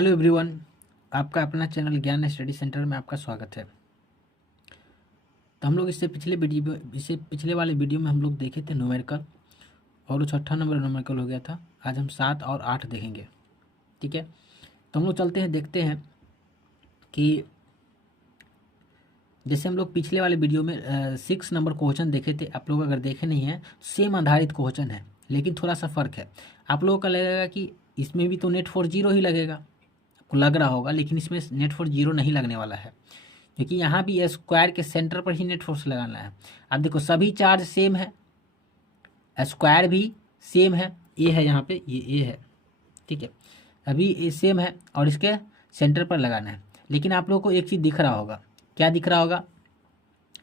Hello everyone, आपका अपना channel ज्ञान स्टडी सेंटर में आपका स्वागत है। तो हम लोग इससे पिछले वाले वीडियो में हम लोग देखे थे न्यूमेरिकल और 6 नंबर न्यूमेरिकल हो गया था। आज हम 7 और 8 देखेंगे। ठीक है, तो हम लोग चलते हैं, देखते हैं कि जैसे हम लोग पिछले वाले वीडियो में 6 नंबर क्वेश्चन देखे थे। आप लोग अगर देखे नहीं हैं, सेम आधारित क्वेश्चन है, लेकिन थोड़ा सा फ़र्क है। आप लोगों का लगेगा कि इसमें भी तो नेट फॉर जीरो ही लगेगा, आपको लग रहा होगा, लेकिन इसमें नेट फॉर जीरो नहीं लगने वाला है, क्योंकि यहाँ भी स्क्वायर के सेंटर पर ही नेट फोर्स लगाना है। अब देखो, सभी चार्ज सेम है, स्क्वायर भी सेम है, ए है यहाँ पे, ये ए है, ठीक है, अभी ए सेम है और इसके सेंटर पर लगाना है। लेकिन आप लोगों को एक चीज़ दिख रहा होगा, क्या दिख रहा होगा?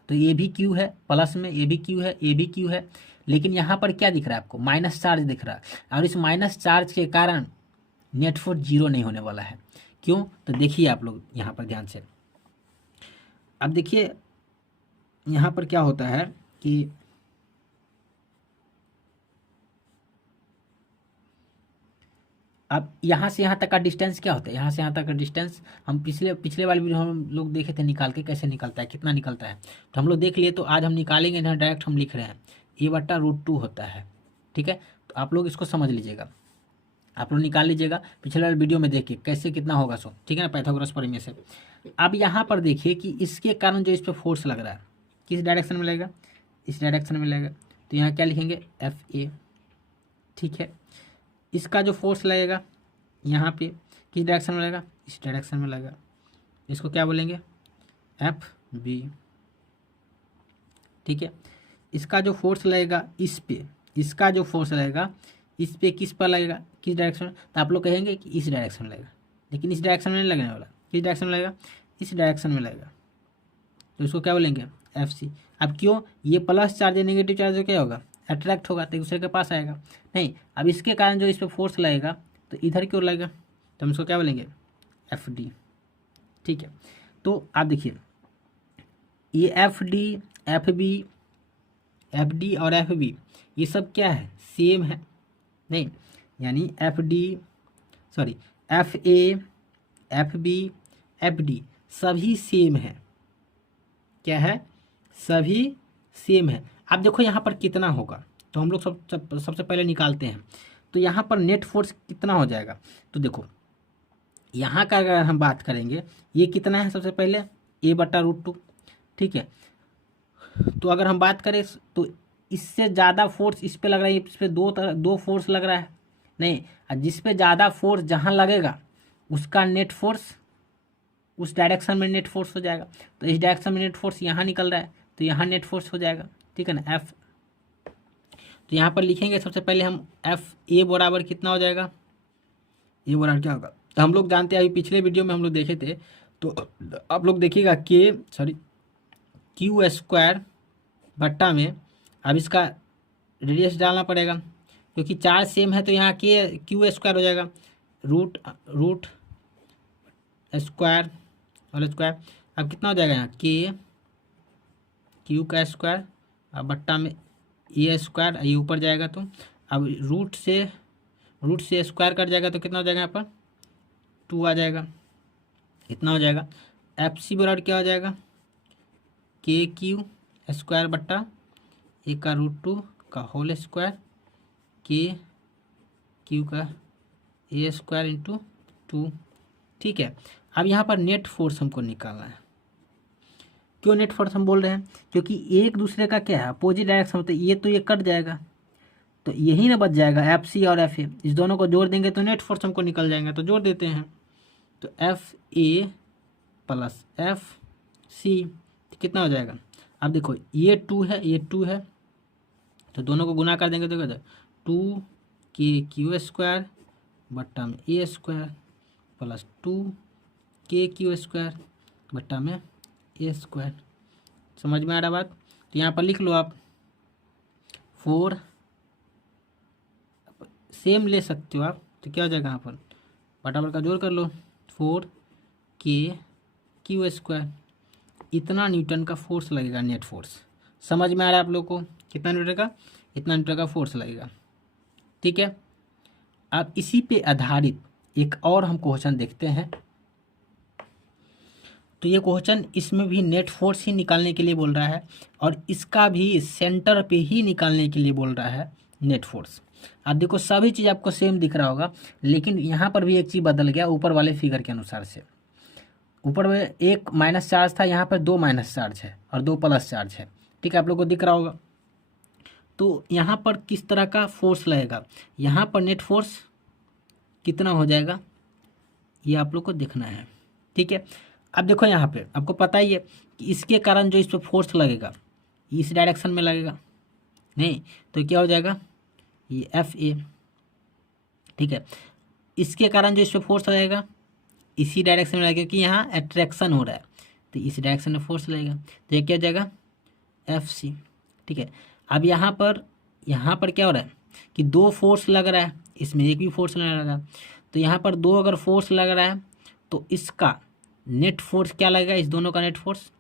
तो ये भी क्यू है, प्लस में ये भी क्यू है, ये भी क्यू है, लेकिन यहाँ पर क्या दिख रहा है आपको? माइनस चार्ज दिख रहा है। और इस माइनस चार्ज के कारण नेट फोर्स जीरो नहीं होने वाला है। क्यों? तो देखिए आप लोग यहाँ पर ध्यान से। अब देखिए यहाँ पर क्या होता है कि अब यहाँ से यहाँ तक का डिस्टेंस क्या होता है? यहाँ से यहाँ तक का डिस्टेंस हम पिछले वाले वीडियो हम लोग देखे थे, निकाल के कैसे निकलता है, कितना निकलता है, तो हम लोग देख लिए। तो आज हम निकालेंगे ना, डायरेक्ट हम लिख रहे हैं, a/√2 होता है। ठीक है, तो आप लोग इसको समझ लीजिएगा, आप लोग निकाल लीजिएगा, पिछले वाले वीडियो में देखिए कैसे कितना होगा। सो ठीक है ना, पाइथागोरस प्रमेय से। अब यहाँ पर देखिए कि इसके कारण जो इस पर फोर्स लग रहा है, किस डायरेक्शन में लगेगा? इस डायरेक्शन में लगेगा। तो यहाँ क्या लिखेंगे? FA। ठीक है, इसका जो फोर्स लगेगा यहाँ पे किस डायरेक्शन में लगेगा? इस डायरेक्शन में लगेगा। इसको क्या बोलेंगे? FB। ठीक है, इसका जो फोर्स लगेगा इस पे, इसका जो फोर्स लगेगा इस पे किस पर लगेगा? किस डायरेक्शन में? तो आप लोग कहेंगे कि इस डायरेक्शन में लगेगा, लेकिन इस डायरेक्शन में नहीं लगने वाला। किस डायरेक्शन में लगेगा? इस डायरेक्शन में लगेगा। तो इसको क्या बोलेंगे? FC। अब क्यों? ये प्लस चार्ज है, नेगेटिव चार्ज क्या होगा? अट्रैक्ट होगा, तो दूसरे के पास आएगा नहीं। अब इसके कारण जो इस पर फोर्स लगेगा तो इधर की ओर लगेगा, तो हम इसको क्या बोलेंगे? FD। ठीक है, तो आप देखिए ये FD और FB ये सब क्या है? सेम है नहीं, यानी FA, FB, FD सभी सेम है। क्या है? सभी सेम है। अब देखो यहाँ पर कितना होगा, तो हम लोग सबसे पहले निकालते हैं। तो यहाँ पर नेट फोर्स कितना हो जाएगा? तो देखो यहाँ का अगर हम बात करेंगे, ये कितना है? सबसे पहले a/√2। ठीक है, तो अगर हम बात करें तो इससे ज़्यादा फोर्स इस पे लग रहा है, इस पे दो फोर्स लग रहा है नहीं। जिस पे ज़्यादा फोर्स जहाँ लगेगा उसका नेट फोर्स उस डायरेक्शन में नेट फोर्स हो जाएगा। तो इस डायरेक्शन में नेट फोर्स यहाँ निकल रहा है, तो यहाँ नेट फोर्स हो जाएगा। ठीक है ना, F। तो यहाँ पर लिखेंगे सबसे पहले हम FA बराबर कितना हो जाएगा? ये बराबर क्या होगा? तो हम लोग जानते हैं, अभी पिछले वीडियो में हम लोग देखे थे, तो आप लोग देखिएगा Q² बट्टा में, अब इसका रेडियस डालना पड़ेगा, क्योंकि चार्ज सेम है, तो यहाँ Q² हो जाएगा, रूट स्क्वायर और स्क्वायर। अब कितना हो जाएगा? यहाँ Q का स्क्वायर, अब बट्टा में A², ये ऊपर जाएगा, तो अब रूट से स्क्वायर कट जाएगा, तो कितना हो जाएगा? यहाँ पर 2 आ जाएगा, इतना हो जाएगा। FC बराबर क्या हो जाएगा? KQ² बट्टा A√2 का होल स्क्वायर, KQ का A² इंटू 2। ठीक है, अब यहाँ पर नेट फोर्स हमको निकालना है। क्यों नेट फोर्स हम बोल रहे हैं? क्योंकि एक दूसरे का क्या है? अपोजिट डायरेक्शन होता है। ये तो ये कट जाएगा, तो यही ना बच जाएगा FC और FA। इस दोनों को जोड़ देंगे तो नेट फोर्स हमको निकल जाएंगे, तो जोड़ देते हैं। तो FA प्लस FC कितना हो जाएगा? अब देखो ये 2 है, ये 2 है, तो दोनों को गुना कर देंगे तो क्या हो जाएगा? 2KQ² बट्टा में A² प्लस 2KQ² बट्टा में A²। समझ में आ रहा बात? तो यहाँ पर लिख लो आप 4, सेम ले सकते हो आप, तो क्या हो जाएगा? यहाँ पर बराबर का जोड़ कर लो, 4KQ²। इतना न्यूटन का फोर्स लगेगा, नेट फोर्स। समझ में आ रहा है आप लोग को? कितना न्यूटन का? इतना न्यूटन का फोर्स लगेगा। ठीक है, अब इसी पे आधारित एक और हम क्वेश्चन देखते हैं। तो ये क्वेश्चन इसमें भी नेट फोर्स ही निकालने के लिए बोल रहा है और इसका भी सेंटर पे ही निकालने के लिए बोल रहा है नेट फोर्स। आप देखो सभी चीज़ आपको सेम दिख रहा होगा, लेकिन यहाँ पर भी एक चीज़ बदल गया ऊपर वाले फिगर के अनुसार से। ऊपर में एक माइनस चार्ज था, यहाँ पर 2 माइनस चार्ज है और 2 प्लस चार्ज है। ठीक है, आप लोग को दिख रहा होगा। तो यहाँ पर किस तरह का फोर्स लगेगा, यहाँ पर नेट फोर्स कितना हो जाएगा ये आप लोग को देखना है। ठीक है, अब देखो यहाँ पे आपको पता ही है कि इसके कारण जो इस पर फोर्स लगेगा इस डायरेक्शन में लगेगा, नहीं तो क्या हो जाएगा ये एफ ए। ठीक है, इसके कारण जो इस पर फोर्स लगेगा इसी डायरेक्शन में लगेगा, क्योंकि यहाँ अट्रैक्शन हो रहा है तो इस डायरेक्शन में फोर्स लगेगा, तो ये क्या हो जाएगा एफ सी। ठीक है, अब यहाँ पर क्या हो रहा है कि 2 फोर्स लग रहा है, इसमें एक भी फोर्स नहीं लगा, तो यहाँ पर 2 अगर फोर्स लग रहा है तो इसका नेट फोर्स क्या लगेगा, इस दोनों का नेट फोर्स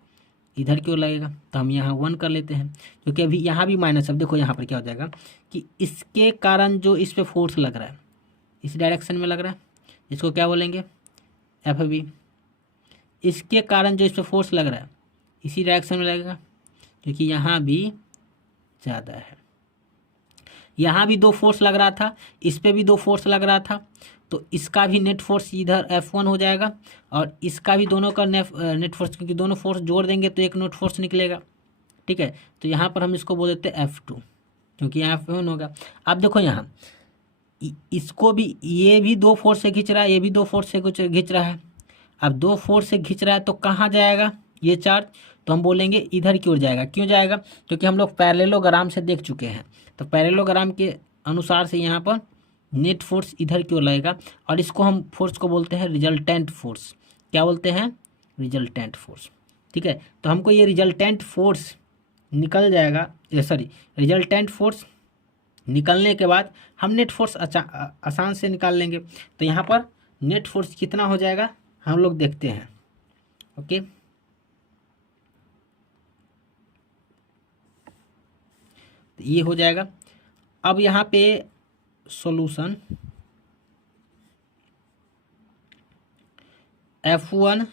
इधर की ओर लगेगा। तो हम यहाँ 1 कर लेते हैं, क्योंकि अभी यहाँ भी माइनस। अब देखो यहाँ पर क्या हो जाएगा कि इसके कारण जो इस पर फोर्स लग रहा है इस डायरेक्शन में लग रहा है, इसको क्या बोलेंगे एफ बी। इसके कारण जो इस पर फोर्स लग रहा है इसी डायरेक्शन में लगेगा, क्योंकि यहाँ भी ज़्यादा है। यहाँ भी 2 फोर्स लग रहा था, इस पर भी 2 फोर्स लग रहा था, तो इसका भी नेट फोर्स इधर F1 हो जाएगा और इसका भी दोनों का नेट फोर्स, क्योंकि दोनों फोर्स जोड़ देंगे तो एक नेट फोर्स निकलेगा। ठीक है, तो यहाँ पर हम इसको बोल देते हैं F2, क्योंकि यहाँ F1 होगा। अब देखो यहाँ इसको भी, ये भी 2 फोर्स से खींच रहा है, ये भी 2 फोर्स से कुछ खींच रहा है। अब 2 फोर्स से खींच रहा है तो कहाँ जाएगा ये चार्ज, तो हम बोलेंगे इधर की ओर जाएगा। क्यों जाएगा, क्योंकि हम लोग पैरेललोग्राम से देख चुके हैं, तो पैरेललोग्राम के अनुसार से यहाँ पर नेट फोर्स इधर की ओर लगेगा और इसको हम फोर्स को बोलते हैं रिजल्टेंट फोर्स। क्या बोलते हैं रिजल्टेंट फोर्स। ठीक है, तो हमको ये रिजल्टेंट फोर्स निकल जाएगा, सॉरी रिजल्टेंट फोर्स निकलने के बाद हम नेट फोर्स आसान से निकाल लेंगे। तो यहाँ पर नेट फोर्स कितना हो जाएगा हम लोग देखते हैं। ओके, तो ये हो जाएगा। अब यहाँ पे सॉल्यूशन F1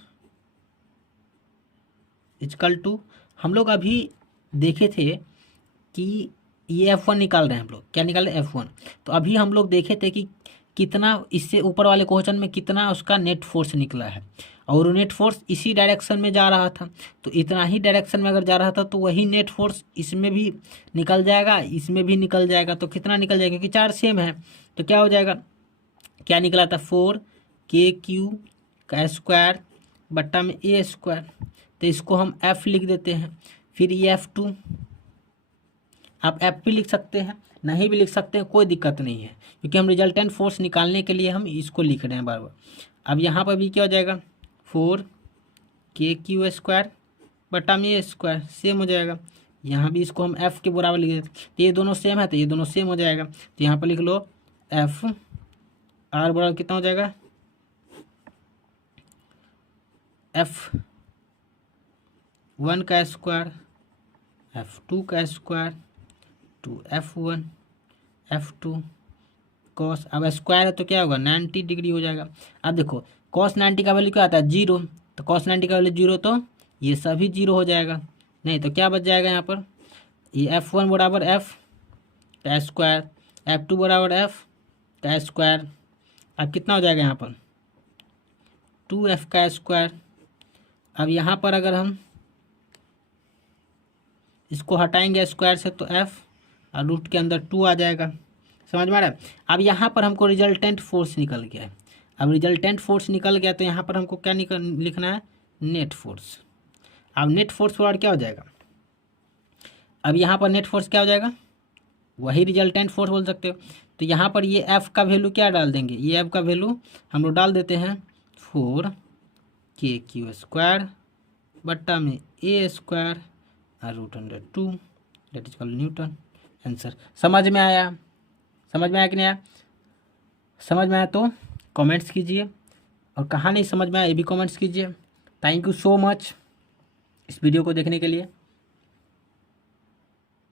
इक्वल टू, हम लोग अभी देखे थे कि ये F1 निकाल रहे हैं हम लोग, क्या निकाल रहे हैं F1। तो अभी हम लोग देखे थे कि कितना इससे ऊपर वाले क्वेश्चन में कितना उसका नेट फोर्स निकला है, और नेट फोर्स इसी डायरेक्शन में जा रहा था, तो इतना ही डायरेक्शन में अगर जा रहा था तो वही नेट फोर्स इसमें भी निकल जाएगा, इसमें भी निकल जाएगा। तो कितना निकल जाएगा, क्योंकि चार्ज सेम है, तो क्या हो जाएगा, क्या निकला था 4KQ का स्क्वायर बट्टा में A स्क्वायर। तो इसको हम F लिख देते हैं, फिर ये F2, आप F भी लिख सकते हैं, नहीं भी लिख सकते हैं, कोई दिक्कत नहीं है, क्योंकि हम रिजल्टेंट फोर्स निकालने के लिए हम इसको लिख रहे हैं बार बार। अब यहाँ पर भी क्या हो जाएगा 4KQ स्क्वायर बटा में A स्क्वायर, सेम हो जाएगा। यहाँ भी इसको हम F के बराबर लिख देते हैं, तो ये दोनों सेम है तो ये दोनों सेम हो जाएगा। तो यहाँ पर लिख लो F R बराबर कितना हो जाएगा F1 का स्क्वायर F2 का square two F1 F2 cos, अब स्क्वायर है तो क्या होगा 90 डिग्री हो जाएगा। अब देखो कॉस 90 का वैल्यू क्या आता है 0, तो कॉस 90 का वैल्यू 0, तो ये सभी 0 हो जाएगा। नहीं तो क्या बच जाएगा यहाँ पर, ये F1 बराबर F का स्क्वायर, F2 बराबर F का स्क्वायर। अब कितना हो जाएगा यहाँ पर 2F का स्क्वायर। अब यहाँ पर अगर हम इसको हटाएंगे स्क्वायर से तो F और रूट के अंदर 2 आ जाएगा, समझ में आ रहा है। अब यहाँ पर हमको रिजल्टेंट फोर्स निकल गया है। अब रिजल्टेंट फोर्स निकल गया तो यहाँ पर हमको क्या लिखना है नेट फोर्स। अब नेट फोर्स पर क्या हो जाएगा, अब यहाँ पर नेट फोर्स क्या हो जाएगा, वही रिजल्टेंट फोर्स बोल सकते हो। तो यहाँ पर ये F का वैल्यू क्या डाल देंगे, ये F का वैल्यू हम लोग डाल देते हैं 4KQ स्क्वायर बट्टा में A स्क्वायर और √2 that is called Newton. Answer समझ में आया, समझ में आया कि नहीं आया, समझ में आया तो कमेंट्स कीजिए, और कहाँ नहीं समझ में आया ये भी कमेंट्स कीजिए। थैंक यू सो मच इस वीडियो को देखने के लिए।